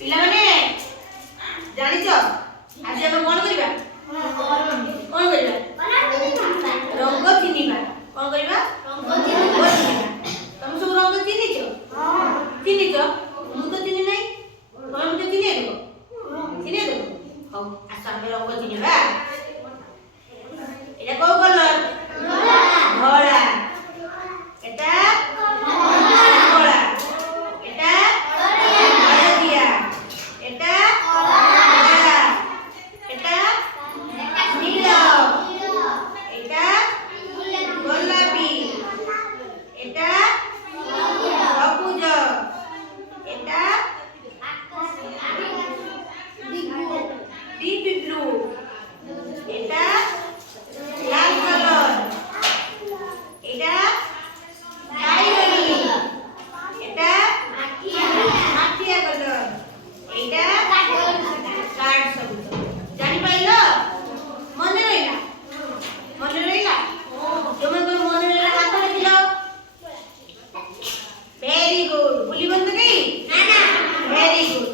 ପିଲାମାନେ ଜାଣିଛ ଆଜି ଆମେ କଣ କରିବା? କଣ କରିବା? ରଙ୍ଗ ଚିହ୍ନିବା। କଣ କରିବା? ରଙ୍ଗ ଚିହ୍ନିବା। ତମେ ସବୁ ରଙ୍ଗ ଚିହ୍ନିଛ? ଚିହ୍ନିଛ? ମୁଁ ତ ଚିହ୍ନି ନାହିଁ। ତମେ ମତେ ଚିହ୍ନେଇ ଦେବ? ଚିହ୍ନେଇ ଦେବ? ହଉ ଆସ ଆମେ ରଙ୍ଗ ଚିହ୍ନିବା। এটা কোন কলর? ধলা। এটা কমলা। এটা হলদিয়া। এটা কলা। এটা নীল। এটা গোলাপি। এটা সবুজ। এটা ডিপ ব্লু। এটা লাল কালার। এটা ডাইমন্ড। এটা মাটিয়া কালার। এটা কাঠ সবুজ। জানি পাইলো? মনে রইলা? মনে রইলা? তুমি কোন মনে রইলা হাত দিল? Very good. ভুলিবন তো কি? না না। Very good.